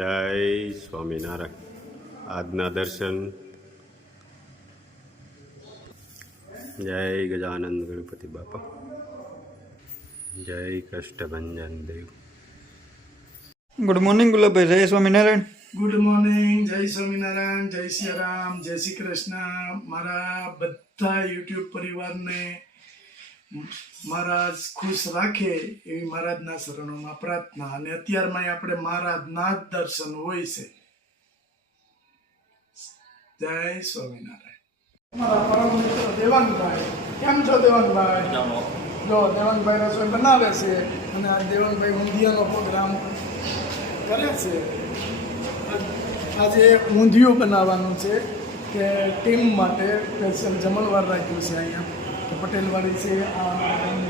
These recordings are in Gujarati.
જય સ્વામિનારાયણ. આજના દર્શન. જય ગજાનંદ ગણપતિ બાપા. જય કષ્ટભંજન દેવ. Good morning Gulabbhai. જય સ્વામિનારાયણ. Good morning. જય સ્વામિનારાયણ. જય શ્રી રામ. જય શ્રી કૃષ્ણ. મારા બધા યુટ્યુબ પરિવારને મહારાજ ખુશ રાખે એવી મહારાજના શરણોમાં પ્રાર્થના. અને અત્યારમાં આપણે મહારાજના જ દર્શન હોય છે. જય સ્વામિનારાયણ. મારા પરમ મિત્ર દેવાંગભાઈ, કેમ છો દેવાંગભાઈ? જો દેવાંગભાઈ રસોઈ બનાવે છે અને આ દેવાંગભાઈ ઊંધિયાનો પ્રોગ્રામ કરે છે. આજે ઊંધિયું બનાવવાનું છે કે ટીમ માટે સ્પેશિયલ જમણવાર રાખ્યું છે. અહીંયા પટેલવાડી છે, આ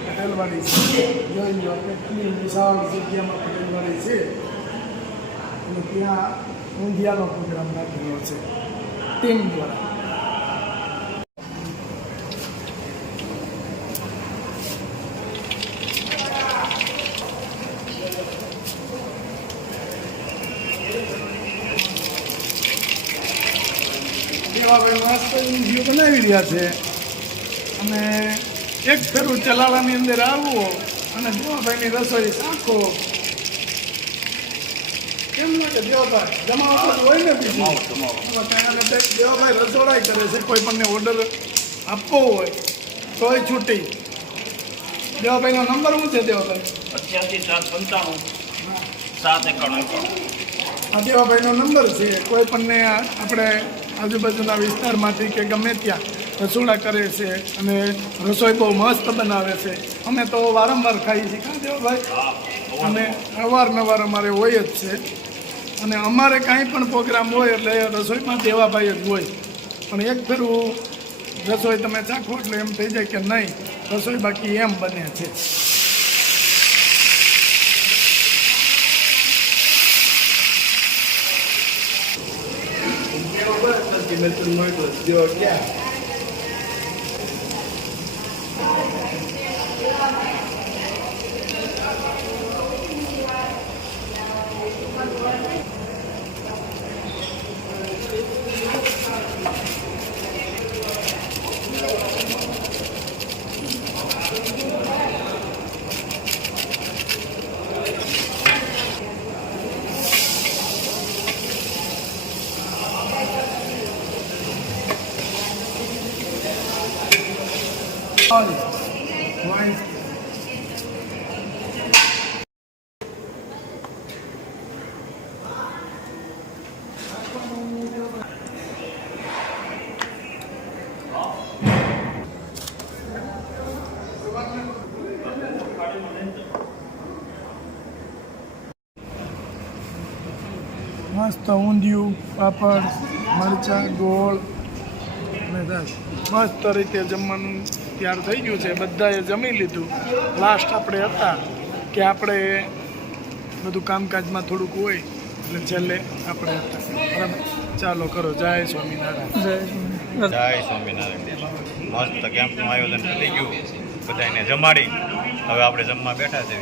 પટેલવાડી છે. જોઈ લો કેટલી વિશાળ જગ્યામાં પટેલવાડી છે અને ત્યાં ઊંધિયાનો પ્રોગ્રામ રાખેલો છે ટીમ દ્વારા. દેવાભાઈ મસ્ત ઊંધિયું બનાવી રહ્યા છે અને એક ફેરું ચલાલાની અંદર આવવો અને દેવાભાઈની રસોઈ શાખો. કેમ લાગે દેવાભાઈ? જમાવટ હોય ને બીજું દેવાભાઈ રસોડાઈ કરે છે. કોઈ પણને ઓર્ડર આપવો હોય તોય છૂટી. દેવાભાઈનો નંબર શું છે દેવાભાઈ? 87 આ દેવાભાઈનો નંબર છે. કોઈ પણને આપણે આજુબાજુના વિસ્તારમાંથી કે ગમે ત્યાં રસોડા કરે છે અને રસોઈ બહુ મસ્ત બનાવે છે. અમે તો વારંવાર ખાઈએ છીએ. કાં દેવાભાઈ? અને અવારનવાર અમારે હોય જ છે. અને અમારે કાંઈ પણ પ્રોગ્રામ હોય એટલે રસોઈમાં દેવાભાઈ જ હોય. પણ એક ફેરું રસોઈ તમે ચાખો એટલે એમ થઈ જાય કે નહીં, રસોઈ બાકી એમ બને છે. મસ્ત ઊંધિયું, પાપડ, મરચાં, ગોળ અને દાળ. મસ્ત રીતે જમવાનું તૈયાર થઈ ગયું છે. બધાએ જમી લીધું. લાસ્ટ આપણે હતા કે આપણે બધું કામકાજમાં થોડુંક હોય એટલે છેલ્લે આપણે હતા. બરાબર, ચાલો કરો. જય સ્વામિનારાયણ. જય સ્વામિનારાયણ. મસ્ત કેમ્પનું આયોજન થઈ ગયું. બધાને જમાડી હવે આપણે જમવા બેઠા છે.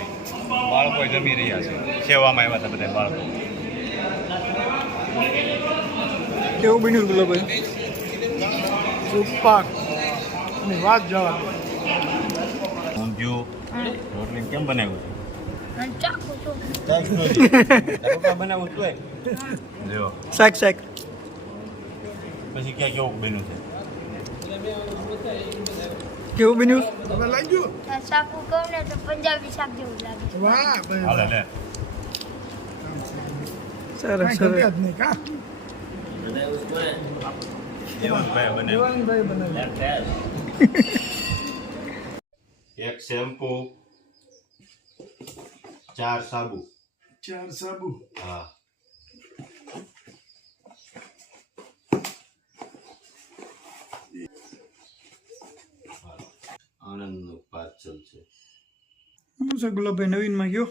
બાળકો જમી રહ્યા છે. સેવામાં આવ્યા હતા બધા બાળકો. કેવું બન્યું ગુલાબભાઈ? સુપાક ની વાત જવા દો. ઊંધિયું રોટલી કેમ બનાવ્યું છે? બનાવું છું જો શાક શાક પછી ક્યાં કેવું બન્યું છે? કેવું બન્યું? તમે લાગ્યું? શાક કહું ને તો પંજાબી શાક જેવું લાગે. વાહ ભાઈ, હાલે લે. સરસ કાંઈ સરસ. ઘટ્યા જ નહીં. કાં દેવાંગભાઈ બનાવ્યું. દેવાંગભાઈ બનાવ્યું. એક શેમ્પુ, 4 સાબુ. 4 સાબુ. હા, આનંદનું પાર્સલ છે. શું છે ગુલાબભાઈ નવીનમાં ગયો?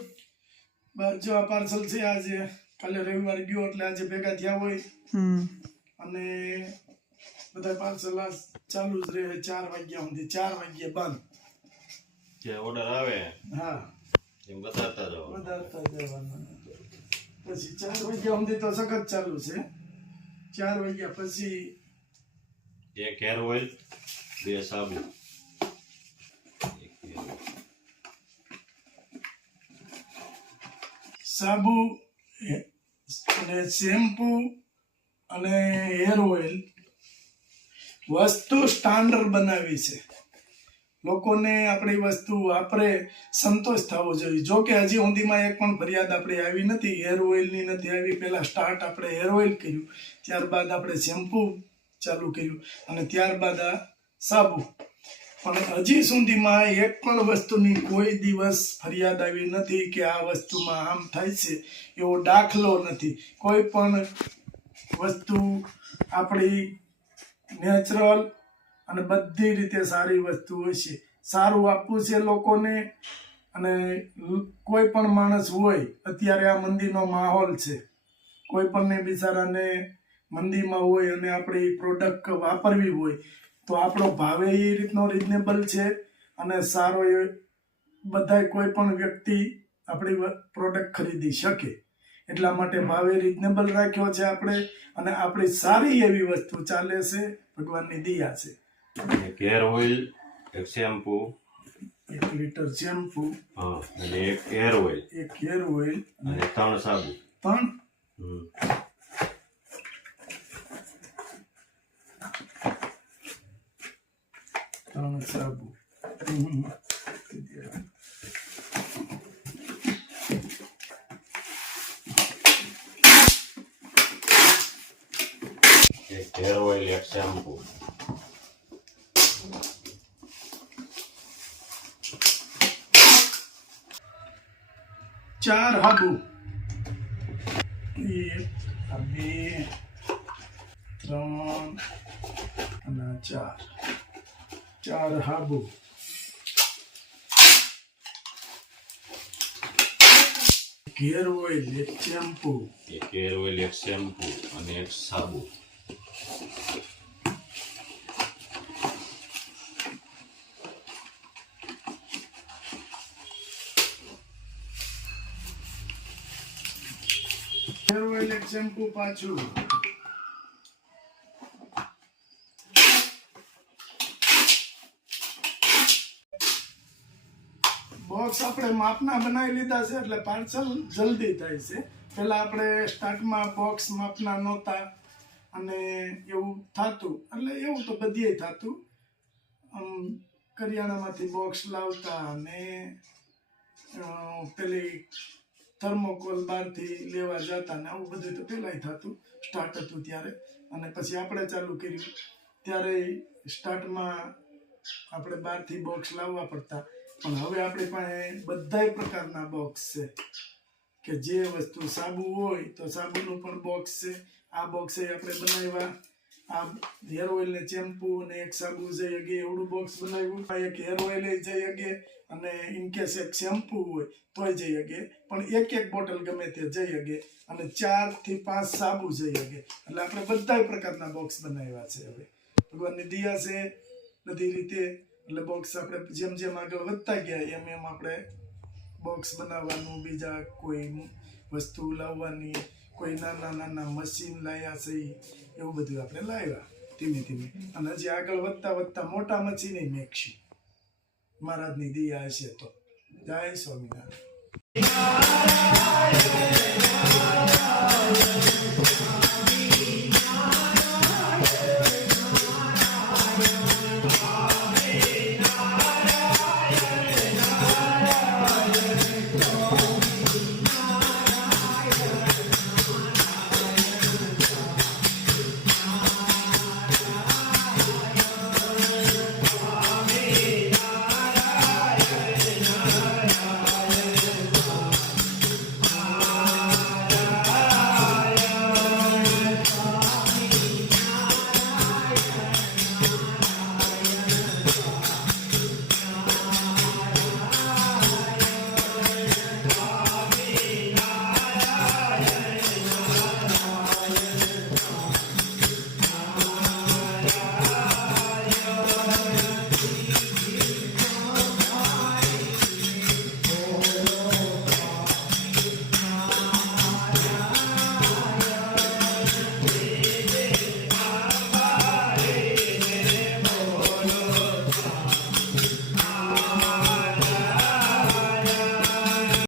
બસ જો આ પાર્સલ છે. આજે કાલે રવિવાર ગયો એટલે આજે ભેગા થયા હોય અને બધા પાર્સલ ચાલુ જ રહે 4 વાગ્યા સુધી. 4 વાગ્યે બંધ. જે ઓર્ડર આવે હા, એમ બતાવતા રહો. વધારતા જવાનું. પછી 4 વાગ્યા સુધી તો સખત ચાલુ છે. 4 વાગ્યા પછી 1 હેર ઓઇલ, 2 સાબુ, સાબુ અને શેમ્પુ અને હેર ઓઇલ વસ્તુ સ્ટાન્ડર્ડ બનાવી છે. લોકોને આપણી વસ્તુ વાપરે સંતોષ થવો જોઈએ. જો કે હજી સુધીમાં એક પણ ફરિયાદ આપણે આવી નથી. હેર ઓઇલની નથી આવી. પહેલા સ્ટાર્ટ આપણે હેર ઓઇલ કર્યું, ત્યારબાદ આપણે શેમ્પુ ચાલુ કર્યું અને ત્યારબાદ આ સાબુ. પણ હજી સુધીમાં એક પણ વસ્તુની કોઈ દિવસ ફરિયાદ આવી નથી કે આ વસ્તુમાં આમ થાય છે એવો દાખલો નથી. કોઈ પણ વસ્તુ આપણી નેચરલ અને બધી રીતે સારી વસ્તુ હોય છે. સારું આપવું છે લોકોને. અને કોઈ પણ માણસ હોય, અત્યારે આ મંદીનો માહોલ છે, કોઈ પણને બિચારાને મંદીમાં હોય અને આપણી પ્રોડક્ટ વાપરવી હોય તો આપણો ભાવે એ રીતનો રિઝનેબલ છે અને સારો એ બધાય કોઈ પણ વ્યક્તિ આપણી પ્રોડક્ટ ખરીદી શકે. એટલા માટે ભાવે રિઝનેબલ રાખ્યો છે આપણે. અને આપણી સારી એવી વસ્તુ ચાલે છે. ભગવાનની દયા છે. 1 hair oil, 1 shampoo, 1 litre shampoo, હા, અને 1 હેર ઓઇલ, 1 હેર ઓઇલ અને 3 સાબુ. 3 સાબુ. એક હેર ઓઇલ, 1 શેમ્પુ, 4 હાબુ. 1 2 3 અને 4 હાબુ. Hair oil, 1 shampoo, 1 hair oil, 1 shampoo અને 1 સાબુ. હેર ઓઇલ, 1 શેમ્પુ પાછું. બોક્સ આપણે માપના બનાવી લીધા છે એટલે પાર્સલ જલ્દી થાય છે. પહેલા આપણે સ્ટાર્ટમાં બોક્સ માપના નહોતા અને એવું થતું. એટલે એવું તો બધીએ થતું. કરિયાણામાંથી બોક્સ લાવતા અને પેલી થર્મોકોલ બહારથી લેવા જતા ને આવું બધું તો પહેલાંય થતું. સ્ટાર્ટ હતું ત્યારે. અને પછી આપણે ચાલુ કર્યું ત્યારે સ્ટાર્ટમાં આપણે બહારથી બોક્સ લાવવા પડતા. પણ હવે આપણી પાસે બધાય પ્રકારના બોક્સ છે કે જે વસ્તુ સાબુ હોય તો સાબુનું પણ બોક્સ છે. આ બોક્સ આપણે બનાવ્યા. આ હેર ઓઇલ ને શેમ્પુ અને 1 સાબુ જઈ શકે એવડું બોક્સ બનાવ્યું. 1 હેર ઓઇલ જઈ શકે અને ઇનકેસ 1 શેમ્પુ હોય તોય જઈ શકે. પણ 1 બોટલ ગમે તે જઈ શકે અને 4 થી 5 સાબુ જઈ શકે. એટલે આપણે બધા પ્રકારના બોક્સ બનાવ્યા છે. હવે ભગવાનની દયા છે બધી રીતે. એટલે બોક્સ આપણે જેમ જેમ આગળ વધતા ગયા એમ એમ આપણે બોક્સ બનાવવાનું, બીજા કોઈ વસ્તુ લાવવાની, કોઈ નાના નાના મશીન લાવ્યા છે એવું બધું આપણે લાવ્યા ધીમે ધીમે. અને હજી આગળ વધતા વધતા મોટા મશીન મેકશી મહારાજની દયા હશે તો. જય સ્વામિનારાયણ.